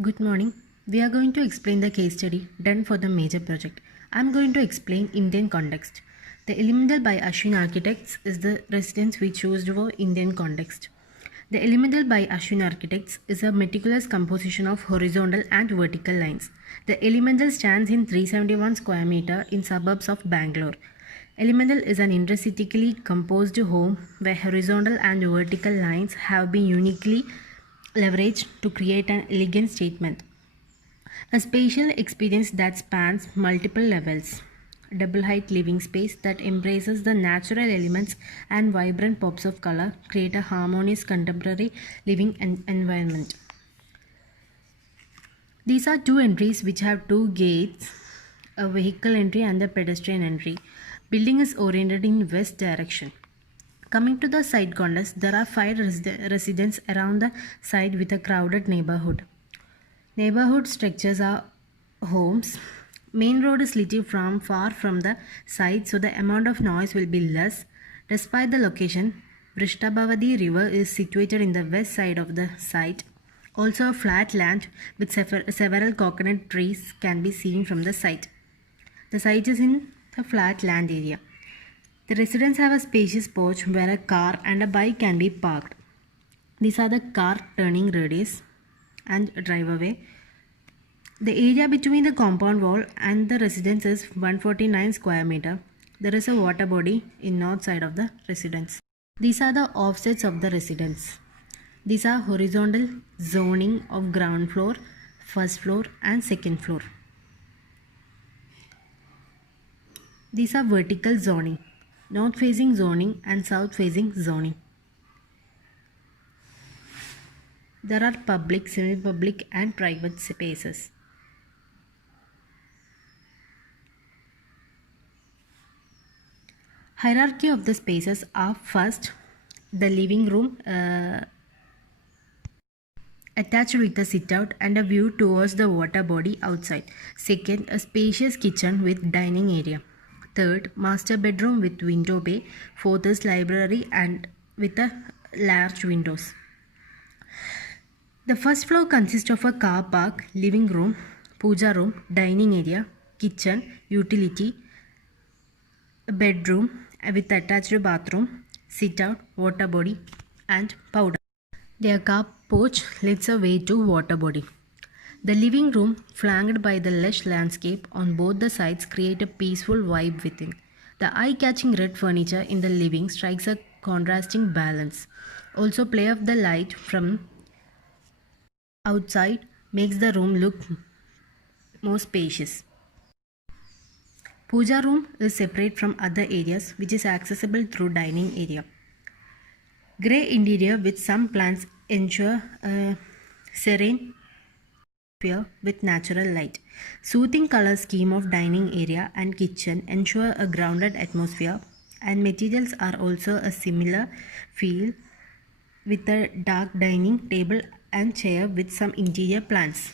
Good morning. We are going to explain the case study done for the major project. I am going to explain Indian context. The Elemental by Ashwin Architects is the residence we chose for Indian context. The Elemental by Ashwin Architects is a meticulous composition of horizontal and vertical lines. The Elemental stands in 371 square meter in suburbs of Bangalore. Elemental is an intrinsically composed home where horizontal and vertical lines have been uniquely leveraged to create an elegant statement. A spatial experience that spans multiple levels. Double height living space that embraces the natural elements and vibrant pops of color create a harmonious contemporary living environment. These are two entries which have two gates, a vehicle entry and a pedestrian entry. Building is oriented in west direction. Coming to the site context, there are 5 residents around the site with a crowded neighborhood. Neighborhood structures are homes. Main road is little far from the site, so the amount of noise will be less. Despite the location, Vrishtabhavati river is situated in the west side of the site. Also, a flat land with several coconut trees can be seen from the site. The site is in the flat land area. The residents have a spacious porch where a car and a bike can be parked. These are the car turning radius and driveway. The area between the compound wall and the residence is 149 square meter. There is a water body in north side of the residence. These are the offsets of the residence. These are horizontal zoning of ground floor, first floor and second floor. These are vertical zoning, north facing zoning and south facing zoning. There are public, semi-public and private spaces. Hierarchy of the spaces are: first, the living room attached with a sit-out and a view towards the water body outside. Second, a spacious kitchen with dining area. Third, master bedroom with window bay. Fourth is library and with a large windows. The first floor consists of a car park, living room, puja room, dining area, kitchen, utility, bedroom with attached bathroom, sit-out, water body and powder. Their car porch leads away to water body. The living room, flanked by the lush landscape on both the sides, create a peaceful vibe within. The eye-catching red furniture in the living strikes a contrasting balance. Also, play of the light from outside makes the room look more spacious. Puja room is separate from other areas which is accessible through dining area. Grey interior with some plants ensure a serene atmosphere with natural light. Soothing color scheme of dining area and kitchen ensure a grounded atmosphere, and materials are also a similar feel with a dark dining table and chair with some interior plants.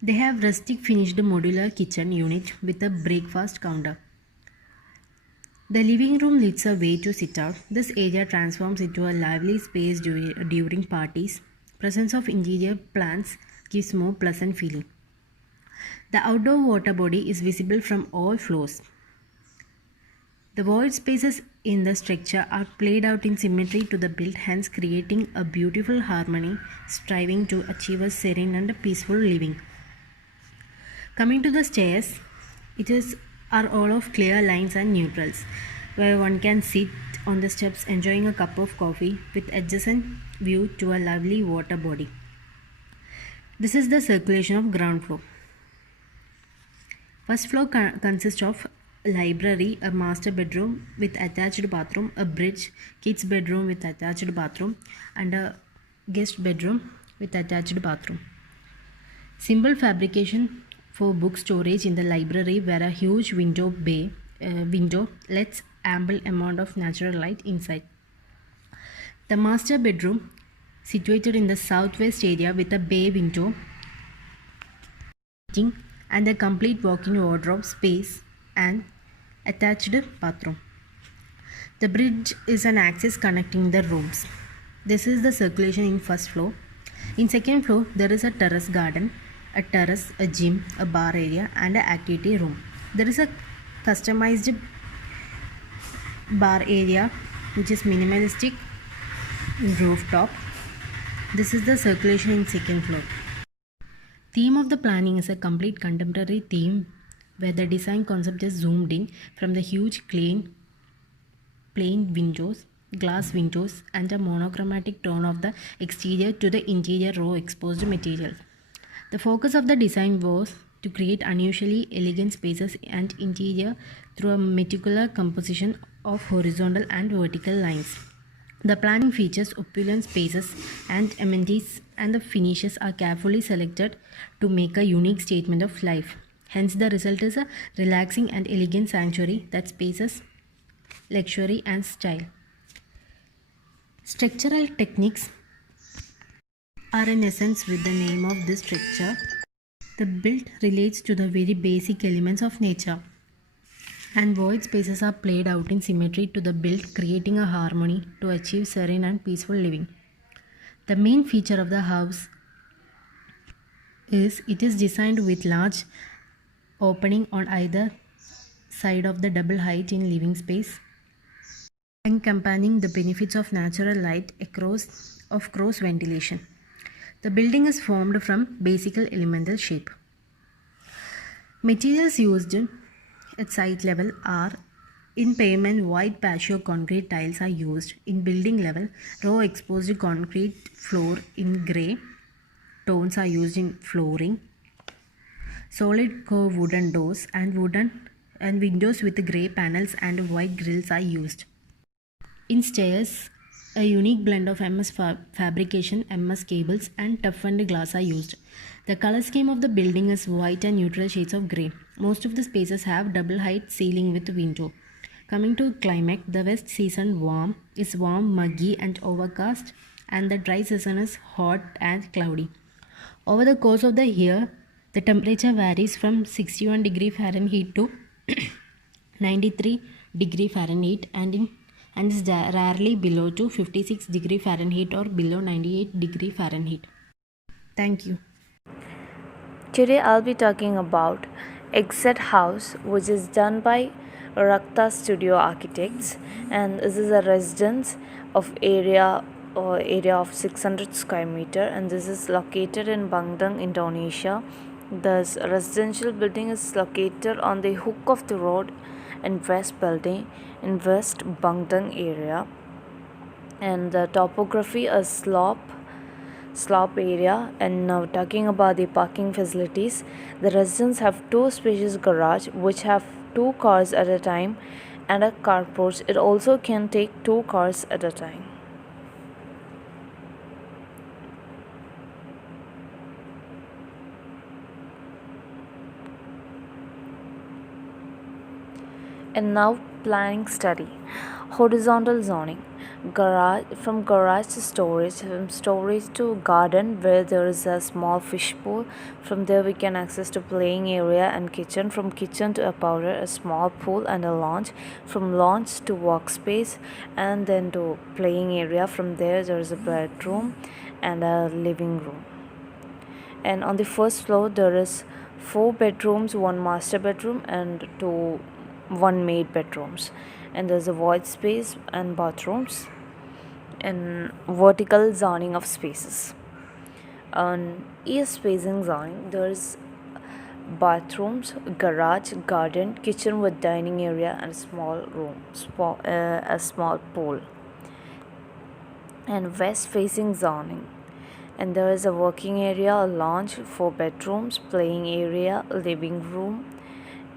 They have rustic finished modular kitchen unit with a breakfast counter. The living room leads a way to sit out. This area transforms into a lively space during parties. Presence of interior plants gives more pleasant feeling. The outdoor water body is visible from all floors. The void spaces in the structure are played out in symmetry to the build, hence creating a beautiful harmony, striving to achieve a serene and peaceful living. Coming to the stairs, are all of clear lines and neutrals, where one can sit on the steps enjoying a cup of coffee with adjacent view to a lovely water body. This is the circulation of ground floor. First floor consists of library, a master bedroom with attached bathroom, a bridge, kids bedroom with attached bathroom and a guest bedroom with attached bathroom. Simple fabrication for book storage in the library, where a huge window lets ample amount of natural light inside. The master bedroom situated in the southwest area with a bay window and a complete walk-in wardrobe space and attached bathroom. The bridge is an axis connecting the rooms. This is the circulation in first floor. In second floor, there is a terrace garden, a terrace, a gym, a bar area, and an activity room. There is a customized bar area which is minimalistic in rooftop. This is the circulation in second floor. Theme of the planning is a complete contemporary theme where the design concept is zoomed in from the huge plain windows, glass windows, and a monochromatic tone of the exterior to the interior raw exposed material. The focus of the design was to create unusually elegant spaces and interior through a meticulous composition of horizontal and vertical lines. The planning features opulent spaces and amenities, and the finishes are carefully selected to make a unique statement of life. Hence, the result is a relaxing and elegant sanctuary that spaces luxury and style. Structural techniques are in essence with the name of this structure. The build relates to the very basic elements of nature, and void spaces are played out in symmetry to the build, creating a harmony to achieve serene and peaceful living. The main feature of the house is it is designed with large opening on either side of the double height in living space, encompassing the benefits of natural light across cross ventilation. The building is formed from basic elemental shape. Materials used at site level are in pavement white patio concrete tiles are used. In building level, raw exposed concrete floor in grey tones are used in flooring. Solid core wooden doors and windows with grey panels and white grills are used. In stairs, a unique blend of MS fabrication, MS cables, and toughened glass are used. The color scheme of the building is white and neutral shades of grey. Most of the spaces have double height ceiling with window. Coming to climate, the west season is warm, muggy, and overcast, and the dry season is hot and cloudy. Over the course of the year, the temperature varies from 61 degree Fahrenheit to 93 degree Fahrenheit and is rarely below to 56 degree Fahrenheit or below 98 degree Fahrenheit. Thank you. Today I'll be talking about Exit House, which is done by Rakta Studio Architects, and this is a residence of area of 600 square meter, and this is located in Bandung, Indonesia. This residential building is located on the hook of the road in West Bandung area, and the topography is slope area. And now talking about the parking facilities, the residents have two spacious garage which have 2 cars at a time and a carport. It also can take 2 cars at a time. And now planning study. Horizontal zoning. From garage to storage, from storage to garden where there is a small fish pool. From there we can access to playing area and kitchen. From kitchen to a powder, a small pool and a lounge. From lounge to workspace and then to playing area. From there is a bedroom and a living room. And on the first floor there is 4 bedrooms, 1 master bedroom and 1 maid bedrooms, and there's a void space and bathrooms and vertical zoning of spaces. On east spacing zoning, there's bathrooms, garage, garden, kitchen with dining area and small room, a small pool. And west facing zoning, and there is a working area, a lounge, 4 bedrooms, playing area, living room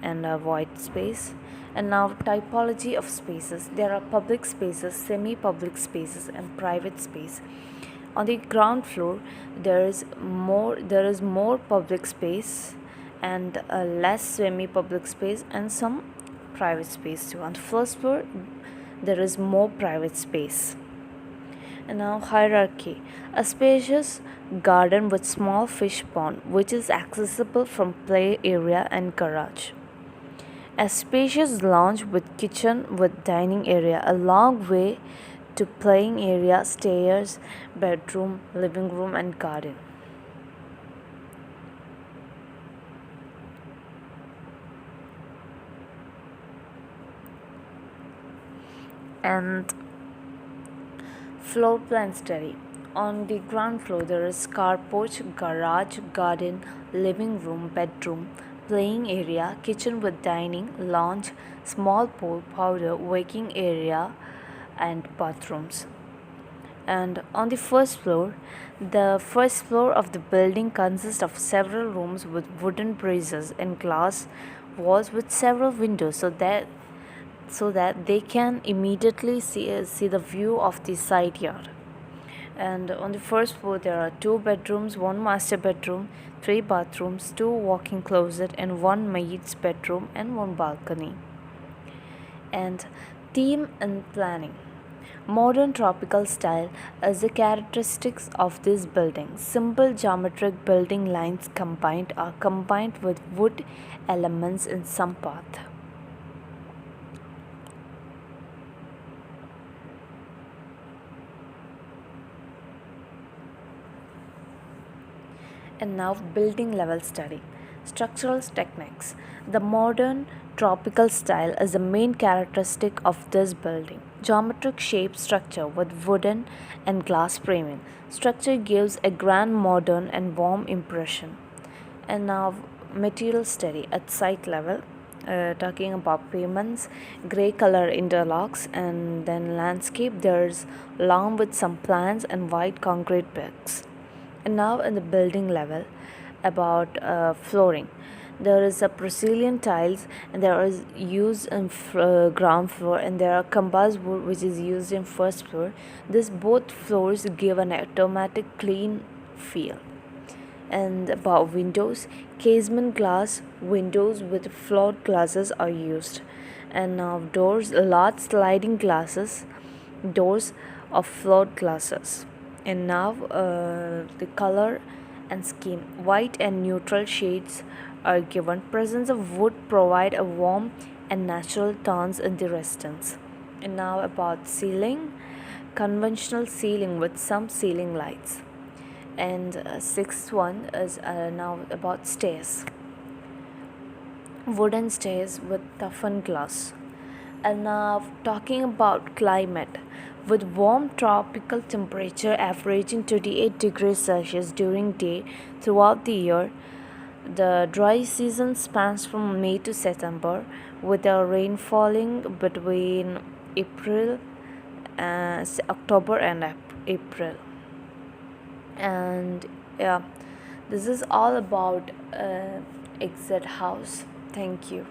and a void space. And now typology of spaces. There are public spaces, semi-public spaces and private space. On the ground floor there is more public space and less semi-public space and some private space too. On the first floor there is more private space. And now hierarchy. A spacious garden with small fish pond which is accessible from play area and garage. A spacious lounge with kitchen with dining area, a long way to playing area, stairs, bedroom, living room, and garden. And floor plan study. On the ground floor, there is car porch, garage, garden, living room, bedroom, playing area, kitchen with dining, lounge, small pool, powder, working area, and bathrooms. And on the first floor of the building consists of several rooms with wooden braces and glass walls with several windows so that they can immediately see the view of the side yard. And on the first floor, there are 2 bedrooms, 1 master bedroom, 3 bathrooms, 2 walk-in closet, and 1 maid's bedroom and 1 balcony. And theme and planning. Modern tropical style is the characteristics of this building. Simple geometric building lines are combined with wood elements in some path. And now, building level study. Structural techniques. The modern tropical style is the main characteristic of this building. Geometric shaped structure with wooden and glass framing. Structure gives a grand, modern, and warm impression. And now, material study at site level. Talking about pavements, gray color interlocks, and then landscape. There's lawn with some plants and white concrete bricks. And now, in the building level, about flooring, there is a Brazilian tiles, and there is used in ground floor, and there are compass wood which is used in first floor. This both floors give an automatic clean feel. And about windows, casement glass windows with flawed glasses are used. And now doors, large sliding glasses doors of flawed glasses. And now, the color and scheme. White and neutral shades are given. Presence of wood provide a warm and natural tones in the residence. And now, about ceiling. Conventional ceiling with some ceiling lights. And sixth one is now about stairs. Wooden stairs with toughened glass. And now, talking about climate. With warm tropical temperature averaging 38 degrees Celsius during day throughout the year, the dry season spans from May to September, with the rain falling between October and April. And yeah, this is all about Exit House. Thank you.